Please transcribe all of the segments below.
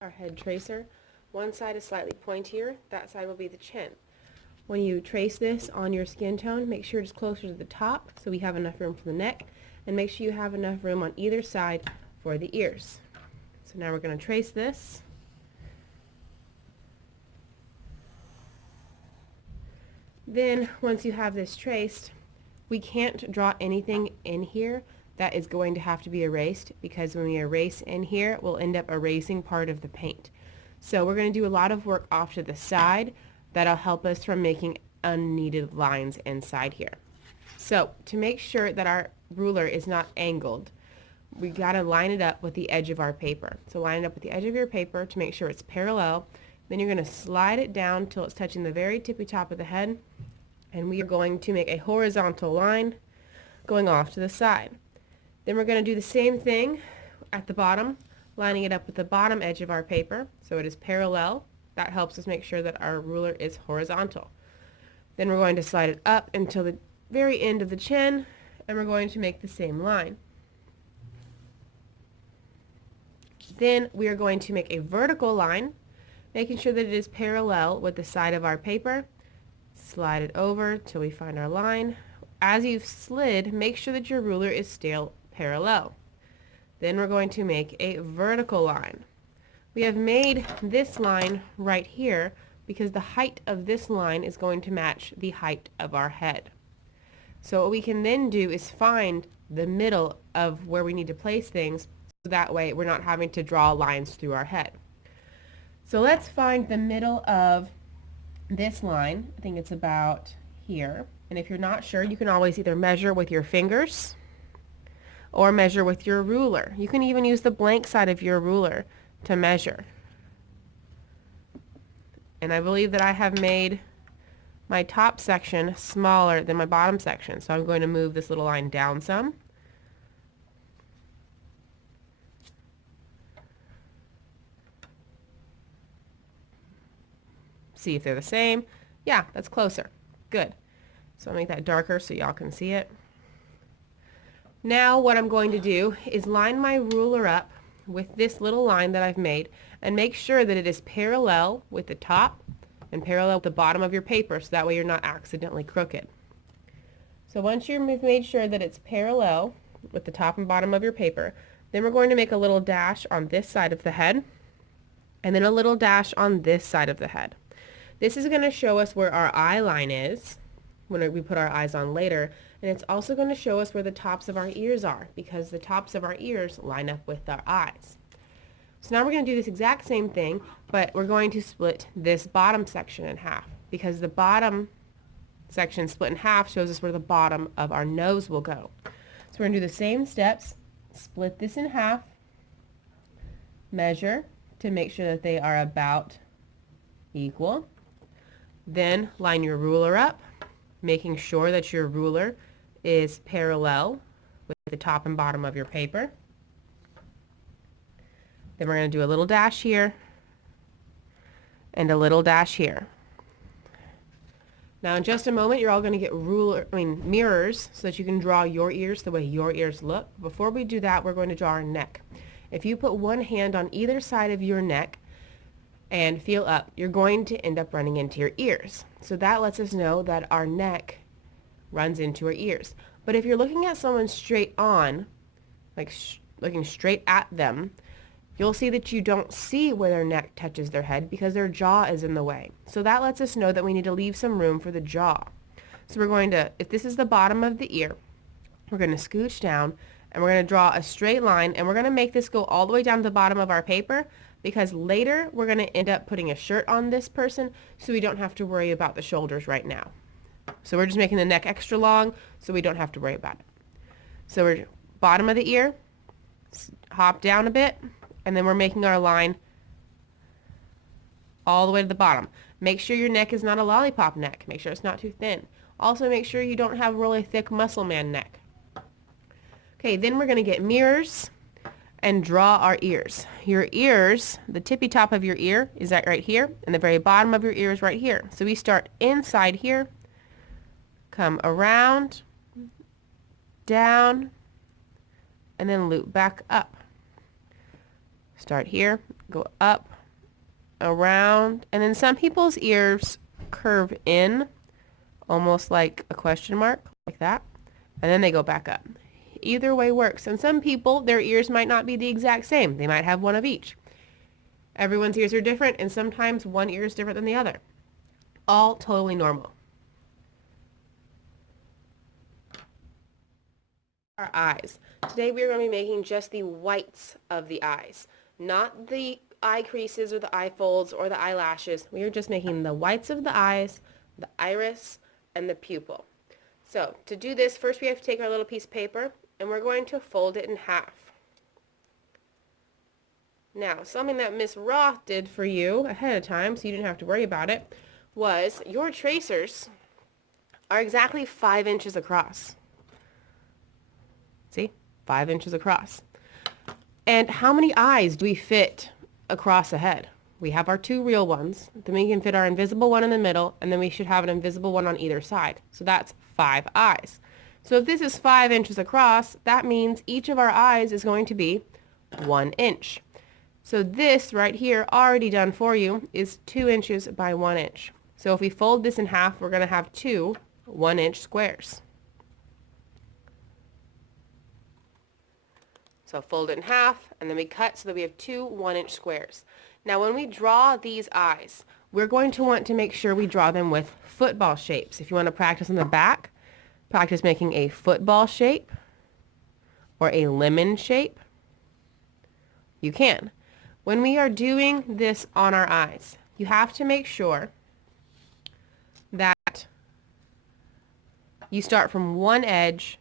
Our head tracer. One side is slightly pointier, that side will be the chin. When you trace this on your skin tone, make sure it's closer to the top so we have enough room for the neck, and make sure you have enough room on either side for the ears. So now we're going to trace this. Then once you have this traced, we can't draw anything in here that is going to have to be erased, because when we erase in here, we'll end up erasing part of the paint. So we're going to do a lot of work off to the side that'll help us from making unneeded lines inside here. So to make sure that our ruler is not angled, we got to line it up with the edge of our paper. So line it up with the edge of your paper to make sure it's parallel. Then you're going to slide it down till it's touching the very tippy top of the head, and we are going to make a horizontal line going off to the side. Then we're going to do the same thing at the bottom, lining it up with the bottom edge of our paper so it is parallel. That helps us make sure that our ruler is horizontal. Then we're going to slide it up until the very end of the chin, and we're going to make the same line. Then we are going to make a vertical line, making sure that it is parallel with the side of our paper. Slide it over till we find our line. As you've slid, make sure that your ruler is still parallel. Then we're going to make a vertical line. We have made this line right here because the height of this line is going to match the height of our head. So what we can then do is find the middle of where we need to place things, so that way we're not having to draw lines through our head. So let's find the middle of this line. I think it's about here. And if you're not sure, you can always either measure with your fingers or measure with your ruler. You can even use the blank side of your ruler to measure. And I believe that I have made my top section smaller than my bottom section, so I'm going to move this little line down some. See if they're the same. Yeah, that's closer. Good. So I'll make that darker so y'all can see it. Now what I'm going to do is line my ruler up with this little line that I've made, and make sure that it is parallel with the top and parallel with the bottom of your paper, so that way you're not accidentally crooked. So once you've made sure that it's parallel with the top and bottom of your paper, then we're going to make a little dash on this side of the head, and then a little dash on this side of the head. This is going to show us where our eye line is when we put our eyes on later, and it's also going to show us where the tops of our ears are, because the tops of our ears line up with our eyes. So now we're going to do this exact same thing, but we're going to split this bottom section in half, because the bottom section split in half shows us where the bottom of our nose will go. So we're going to do the same steps, split this in half, measure to make sure that they are about equal, then line your ruler up, making sure that your ruler is parallel with the top and bottom of your paper. Then we're going to do a little dash here and a little dash here. Now in just a moment you're all going to get mirrors so that you can draw your ears the way your ears look. Before we do that, we're going to draw our neck. If you put one hand on either side of your neck and feel up, you're going to end up running into your ears. So that lets us know that our neck runs into our ears. But if you're looking at someone straight on, like looking straight at them, you'll see that you don't see where their neck touches their head because their jaw is in the way. So that lets us know that we need to leave some room for the jaw. So we're going to, if this is the bottom of the ear, we're going to scooch down and we're going to draw a straight line, and we're going to make this go all the way down to the bottom of our paper, because later we're going to end up putting a shirt on this person, so we don't have to worry about the shoulders right now. So we're just making the neck extra long so we don't have to worry about it. So we're bottom of the ear, hop down a bit, and then we're making our line all the way to the bottom. Make sure your neck is not a lollipop neck. Make sure it's not too thin. Also make sure you don't have a really thick muscle man neck. Okay, then we're going to get mirrors and draw our ears. Your ears, the tippy top of your ear is right here, and the very bottom of your ear is right here. So we start inside here, come around, down, and then loop back up. Start here, go up, around, and then some people's ears curve in, almost like a question mark, like that, and then they go back up. Either way works. And some people, their ears might not be the exact same. They might have one of each. Everyone's ears are different, and sometimes one ear is different than the other. All totally normal. Our eyes. Today we are going to be making just the whites of the eyes, not the eye creases or the eye folds or the eyelashes. We are just making the whites of the eyes, the iris, and the pupil. So to do this, first we have to take our little piece of paper and we're going to fold it in half. Now, something that Miss Roth did for you ahead of time, so you didn't have to worry about it, was your tracers are exactly 5 inches across. See? 5 inches across. And how many eyes do we fit across a head? We have our 2 real ones, then we can fit our invisible one in the middle, and then we should have an invisible one on either side. So that's 5 eyes. So if this is 5 inches across, that means each of our eyes is going to be 1 inch. So this right here, already done for you, is 2 inches by 1 inch. So if we fold this in half, we're going to have 2 1-inch squares. So fold it in half, and then we cut so that we have 2 1-inch squares. Now when we draw these eyes, we're going to want to make sure we draw them with football shapes. If you want to practice on the back, practice making a football shape or a lemon shape. You can. When we are doing this on our eyes, you have to make sure that you start from one edge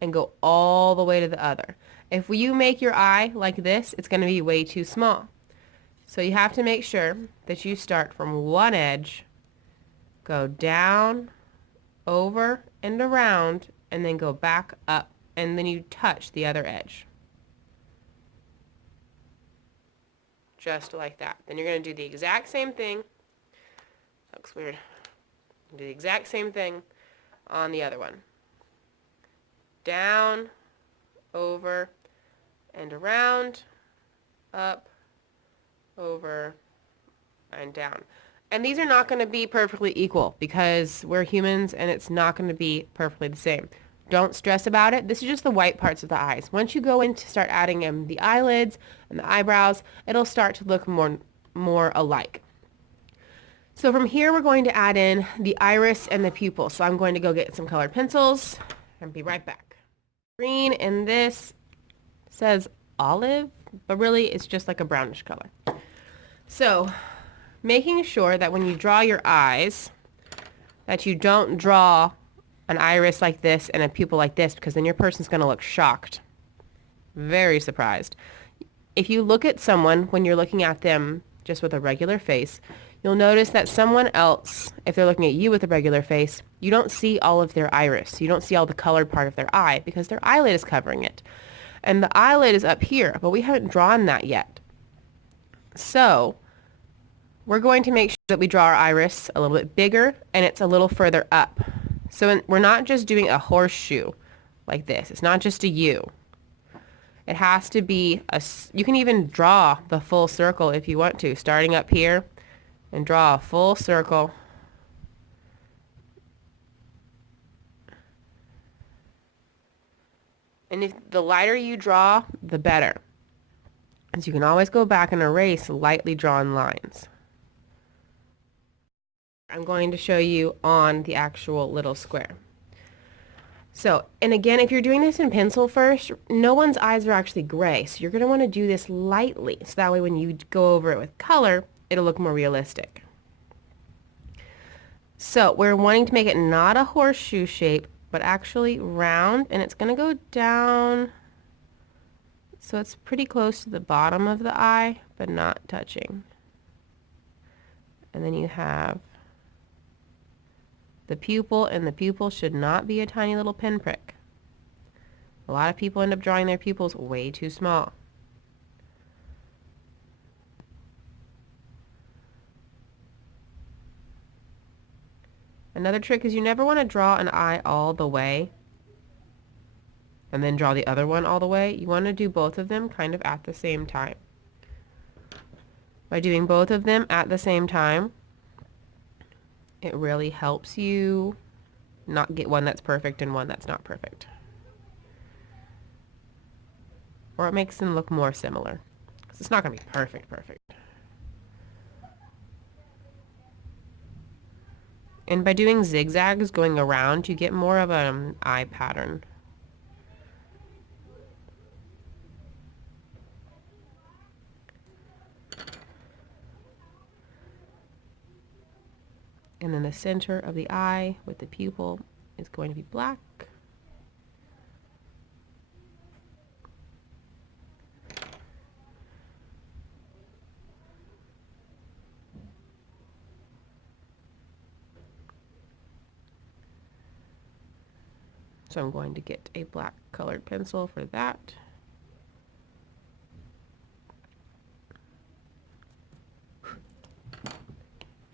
and go all the way to the other. If you make your eye like this, it's going to be way too small. So you have to make sure that you start from one edge, go down, over, and around, and then go back up, and then you touch the other edge. Just like that. Then you're going to do the exact same thing. Looks weird. Do the exact same thing on the other one. Down, over, and around, up, over, and down. And these are not going to be perfectly equal because we're humans and it's not going to be perfectly the same. Don't stress about it. This is just the white parts of the eyes. Once you go in to start adding in the eyelids and the eyebrows, it'll start to look more alike. So from here, we're going to add in the iris and the pupil. So I'm going to go get some colored pencils and be right back. Green, and this says olive, but really it's just like a brownish color. So making sure that when you draw your eyes, that you don't draw an iris like this and a pupil like this, because then your person's going to look shocked. Very surprised. If you look at someone when you're looking at them just with a regular face, you'll notice that someone else, if they're looking at you with a regular face, you don't see all of their iris. You don't see all the colored part of their eye because their eyelid is covering it. And the eyelid is up here, but we haven't drawn that yet. So we're going to make sure that we draw our iris a little bit bigger and it's a little further up. So we're not just doing a horseshoe like this. It's not just a U. It has to be you can even draw the full circle if you want to, starting up here and draw a full circle. And if the lighter you draw, the better. And so you can always go back and erase lightly drawn lines. I'm going to show you on the actual little square. So, and again, if you're doing this in pencil first, no one's eyes are actually gray. So you're going to want to do this lightly. So that way when you go over it with color, it'll look more realistic. So we're wanting to make it not a horseshoe shape, but actually round. And it's going to go down. So it's pretty close to the bottom of the eye, but not touching. And then you have the pupil, and the pupil should not be a tiny little pinprick. A lot of people end up drawing their pupils way too small. Another trick is you never want to draw an eye all the way and then draw the other one all the way. You want to do both of them kind of at the same time. By doing both of them at the same time, it really helps you not get one that's perfect and one that's not perfect. Or it makes them look more similar. Because it's not going to be perfect. And by doing zigzags going around, you get more of an eye pattern. And then the center of the eye with the pupil is going to be black. So I'm going to get a black colored pencil for that.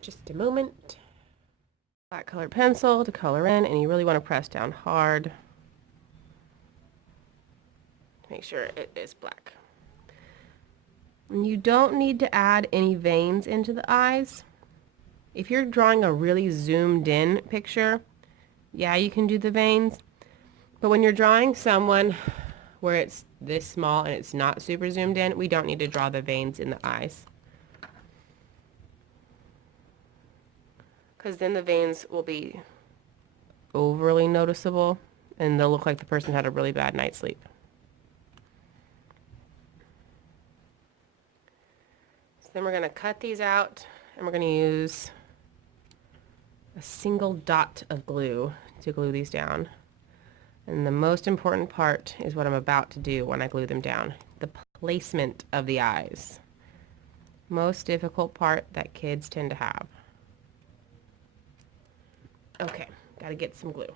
Just a moment. Black colored pencil to color in, and you really want to press down hard to make sure it is black. And you don't need to add any veins into the eyes. If you're drawing a really zoomed in picture, yeah, you can do the veins. But when you're drawing someone where it's this small and it's not super zoomed in, we don't need to draw the veins in the eyes. Because then the veins will be overly noticeable and they'll look like the person had a really bad night's sleep. So then we're going to cut these out and we're going to use a single dot of glue to glue these down. And the most important part is what I'm about to do when I glue them down. The placement of the eyes. Most difficult part that kids tend to have. Okay, gotta get some glue.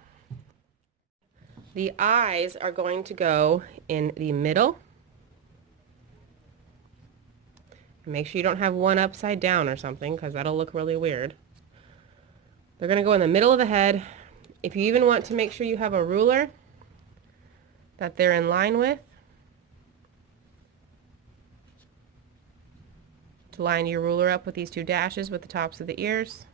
The eyes are going to go in the middle. Make sure you don't have one upside down or something, because that'll look really weird. They're gonna go in the middle of the head. If you even want to make sure you have a ruler that they're in line with, to line your ruler up with these two dashes with the tops of the ears,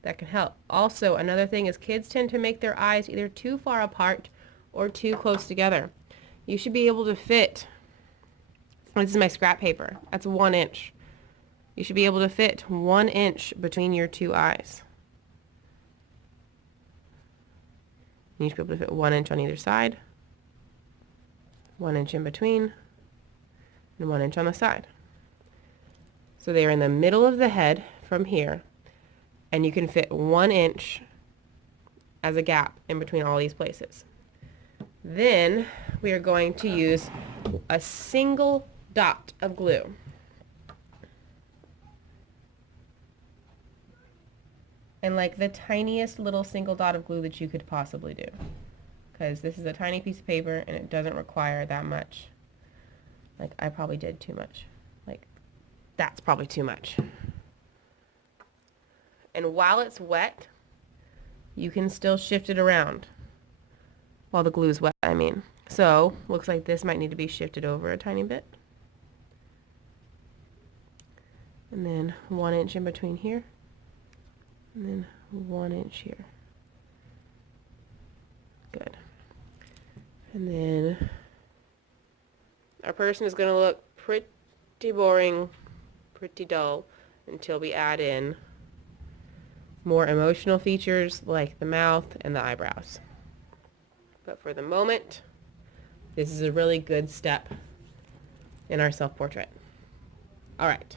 that can help. Also, another thing is kids tend to make their eyes either too far apart or too close together. You should be able to fit, this is my scrap paper, that's 1 inch. You should be able to fit 1 inch between your two eyes. You should be able to fit 1 inch on either side, 1 inch in between, and 1 inch on the side. So they are in the middle of the head from here, and you can fit 1 inch as a gap in between all these places. Then we are going to use a single dot of glue. And like the tiniest little single dot of glue that you could possibly do. Because this is a tiny piece of paper and it doesn't require that much. Like I probably did too much. Like that's probably too much. And while it's wet, you can still shift it around. While the glue is wet, I mean. So looks like this might need to be shifted over a tiny bit. And then 1 inch in between here. And then 1 inch here. Good. And then our person is going to look pretty boring, pretty dull, until we add in more emotional features like the mouth and the eyebrows. But for the moment, this is a really good step in our self-portrait. All right.